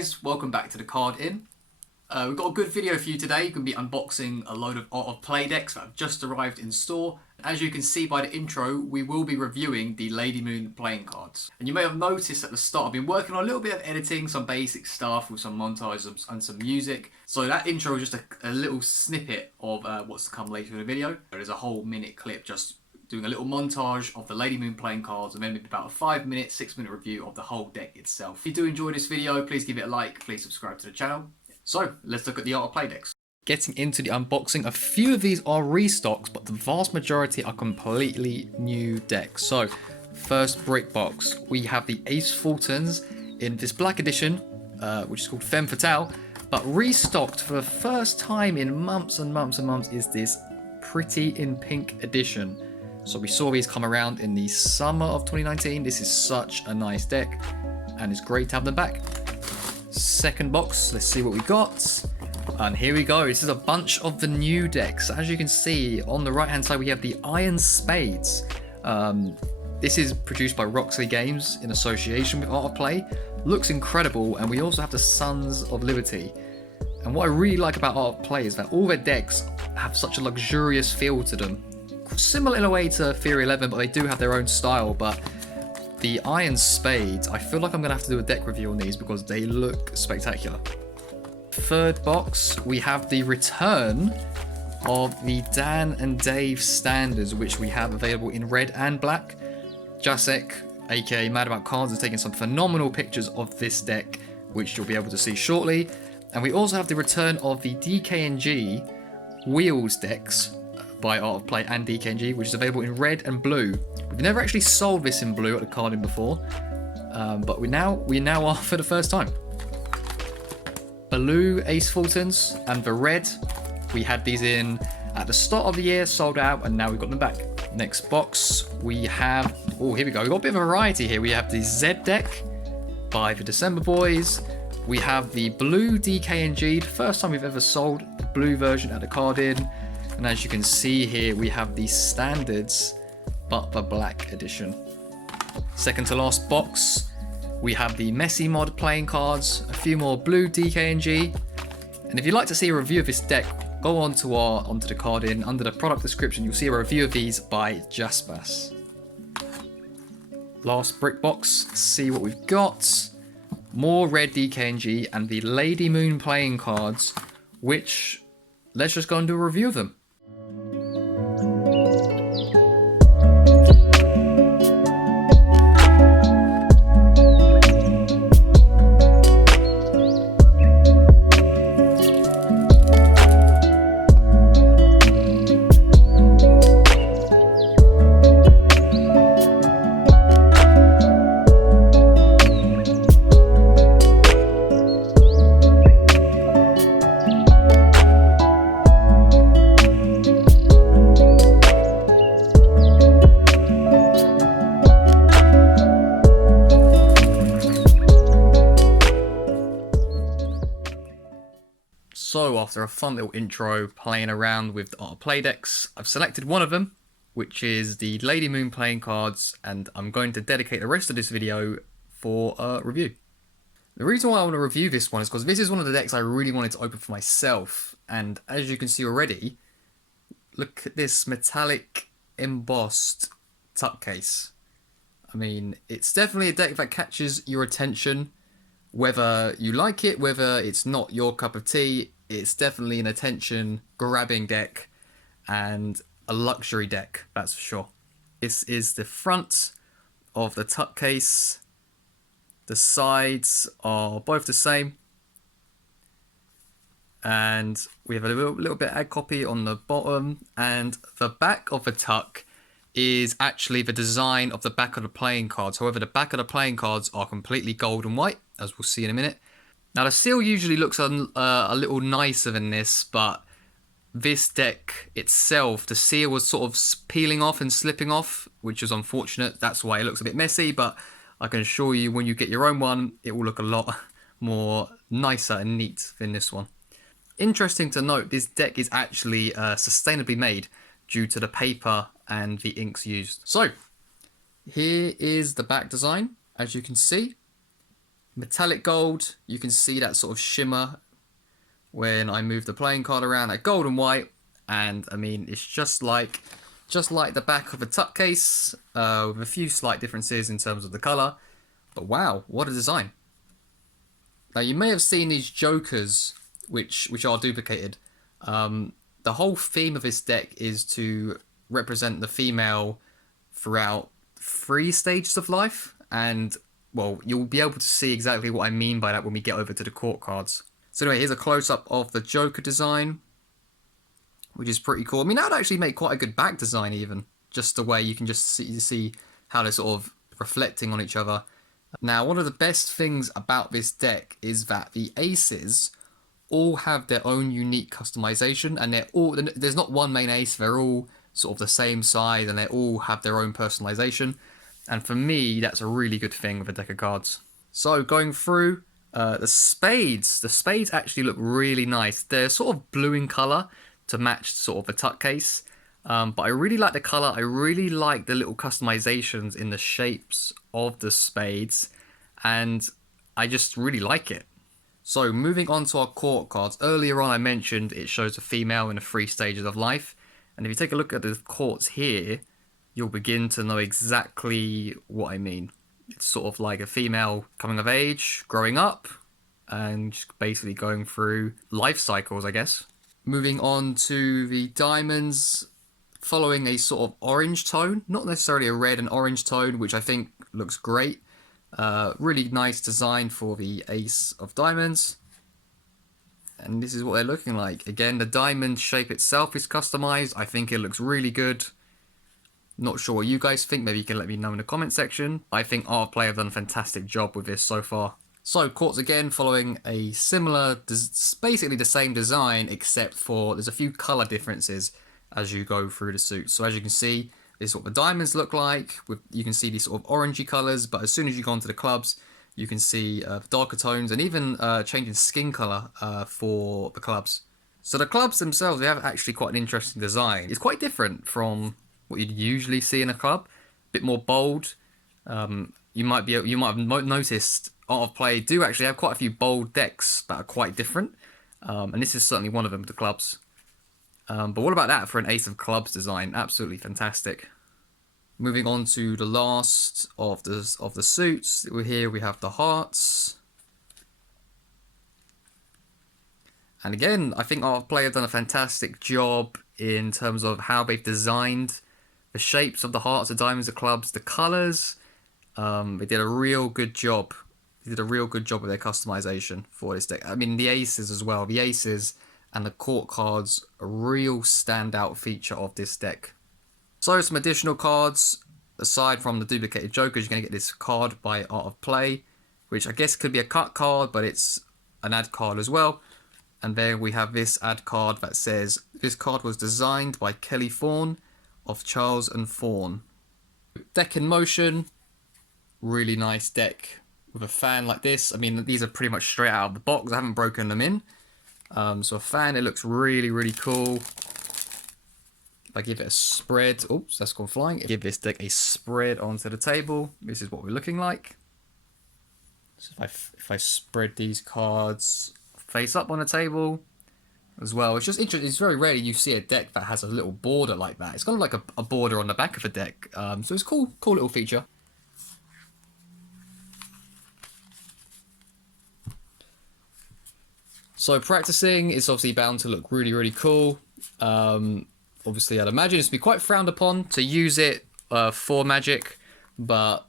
guys, welcome back to the Card In. We've got a good video for you today. You're going to be unboxing a load of Art of Play decks that have just arrived in store. As you can see by the intro, we will be reviewing the Ladymoon Playing Cards. And you may have noticed at the start, I've been working on a little bit of editing, some basic stuff with some montages and some music. So that intro is just a little snippet of what's to come later in the video. There's a whole minute clip just doing a little montage of the Ladymoon Playing Cards and then about a 5-minute, 6-minute review of the whole deck itself. If you do enjoy this video, please give it a like, please subscribe to the channel. So, let's look at the Art of Play decks. Getting into the unboxing, a few of these are restocks, but the vast majority are completely new decks. So, first brick box, we have the Ace Fultons in this black edition, which is called Femme Fatale, but restocked for the first time in months and months and months is this Pretty in Pink edition. So we saw these come around in the summer of 2019. This is such a nice deck, and it's great to have them back. Second box, let's see what we got. And here we go. This is a bunch of the new decks. As you can see, on the right-hand side, we have the Iron Spades. This is produced by Roxley Games in association with Art of Play. Looks incredible, and we also have the Sons of Liberty. And what I really like about Art of Play is that all their decks have such a luxurious feel to them. Similar in a way to Theory 11, but they do have their own style. But the Iron Spades, I feel like I'm going to have to do a deck review on these because they look spectacular. Third box, we have the return of the Dan and Dave standards, which we have available in red and black. Jacek, aka Mad About Cards, is taking some phenomenal pictures of this deck, which you'll be able to see shortly. And we also have the return of the DKNG Wheels decks by Art of Play and DKNG, which is available in red and blue. We've never actually sold this in blue at the Card In before, but we now are for the first time. Blue Ace Fultons and the red, we had these in at the start of the year, sold out, and now we've got them back. Next box, we have, oh, here we go. We've got a bit of a variety here. We have the Z deck by the December Boys. We have the blue DKNG, the first time we've ever sold the blue version at the Card In. And as you can see here, we have the standards, but the black edition. Second to last box, we have the Messy Mod playing cards, a few more blue DKNG. And if you'd like to see a review of this deck, go onto the Card In. Under the product description, you'll see a review of these by Jaspas. Last brick box, see what we've got. More red DKNG and the Ladymoon playing cards, which, let's just go and do a review of them. So after a fun little intro playing around with the Art of Play decks, I've selected one of them, which is the Ladymoon Playing Cards, and I'm going to dedicate the rest of this video for a review. The reason why I want to review this one is because this is one of the decks I really wanted to open for myself, and as you can see already, look at this metallic embossed tuck case. I mean, it's definitely a deck that catches your attention. Whether you like it, whether it's not your cup of tea, it's definitely an attention-grabbing deck and a luxury deck, that's for sure. This is the front of the tuck case. The sides are both the same. And we have a little bit ad copy on the bottom. And the back of the tuck is actually the design of the back of the playing cards. However, the back of the playing cards are completely gold and white, as we'll see in a minute. Now, the seal usually looks a little nicer than this, but this deck itself, the seal was sort of peeling off and slipping off, which is unfortunate. That's why it looks a bit messy, but I can assure you when you get your own one, it will look a lot more nicer and neat than this one. Interesting to note, this deck is actually sustainably made due to the paper and the inks used. So, here is the back design, as you can see. Metallic gold, you can see that sort of shimmer when I move the playing card around, that gold and white. And I mean, it's just like the back of a tuck case, with a few slight differences in terms of the color. But wow, what a design. Now you may have seen these jokers, which are duplicated. The whole theme of this deck is to represent the female throughout 3 stages of life, and well, you'll be able to see exactly what I mean by that when we get over to the court cards. So anyway, here's a close-up of the Joker design, which is pretty cool. I mean, that would actually make quite a good back design even, just the way you can just see how they're sort of reflecting on each other. Now, one of the best things about this deck is that the aces all have their own unique customization, and there's not one main ace, they're all sort of the same size, and they all have their own personalization. And for me, that's a really good thing with a deck of cards. So going through the spades actually look really nice. They're sort of blue in color to match sort of the tuck case. But I really like the color. I really like the little customizations in the shapes of the spades, and I just really like it. So moving on to our court cards. Earlier on I mentioned it shows a female in the 3 stages of life. And if you take a look at the courts here, you'll begin to know exactly what I mean. It's sort of like a female coming of age, growing up, and just basically going through life cycles, I guess. Moving on to the diamonds, following a sort of orange tone, not necessarily a red and orange tone, which I think looks great. Really nice design for the ace of diamonds. And this is what they're looking like. Again, the diamond shape itself is customized. I think it looks really good. Not sure what you guys think. Maybe you can let me know in the comment section. I think Art of Play have done a fantastic job with this so far. So courts again, following a similar, basically the same design, except for there's a few color differences as you go through the suits. So as you can see, this is what the diamonds look like. You can see these sort of orangey colors, but as soon as you go onto the clubs, you can see darker tones and even changing skin color for the clubs. So the clubs themselves, they have actually quite an interesting design. It's quite different from what you'd usually see in a club. A bit more bold. You might have noticed Art of Play do actually have quite a few bold decks that are quite different, and this is certainly one of them with the clubs. But what about that for an Ace of Clubs design? Absolutely fantastic. Moving on to the last of the suits. Here we have the hearts. And again, I think Art of Play have done a fantastic job in terms of how they've designed the shapes of the hearts, the diamonds, the clubs, the colours. They did a real good job. They did a real good job with their customization for this deck. I mean, the aces as well. The aces and the court cards, a real standout feature of this deck. So some additional cards. Aside from the duplicated jokers, you're going to get this card by Art of Play, which I guess could be a cut card, but it's an ad card as well. And then we have this ad card that says, this card was designed by Kelly Thorne of Charles and Thorne. Deck in motion. Really nice deck with a fan like this. I mean, these are pretty much straight out of the box. I haven't broken them in. So a fan, it looks really, really cool. If I give it a spread, oops, that's gone flying. Give this deck a spread onto the table. This is what we're looking like. So if I spread these cards face up on the table as well, it's just interesting. It's very rare you see a deck that has a little border like that. It's kind of like a border on the back of a deck. So it's cool little feature. So practicing is obviously bound to look really, really cool. Obviously, I'd imagine it's to be quite frowned upon to use it for Magic, but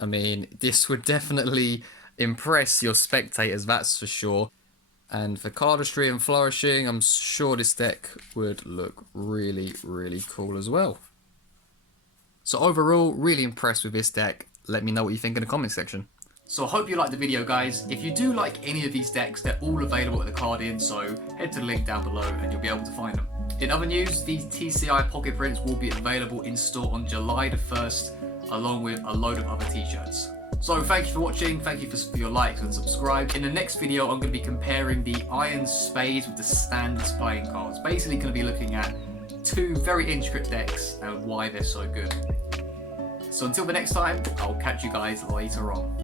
I mean, this would definitely impress your spectators, that's for sure. And for cardistry and flourishing, I'm sure this deck would look really, really cool as well. So overall, really impressed with this deck. Let me know what you think in the comment section. So I hope you liked the video, guys. If you do like any of these decks, they're all available at the card in, so head to the link down below and you'll be able to find them. In other news, these TCI pocket prints will be available in store on July the 1st, along with a load of other t-shirts. So thank you for watching, thank you for your likes and subscribe. In the next video, I'm going to be comparing the iron spades with the standards playing cards. Basically going to be looking at 2 very intricate decks and why they're so good. So until the next time, I'll catch you guys later on.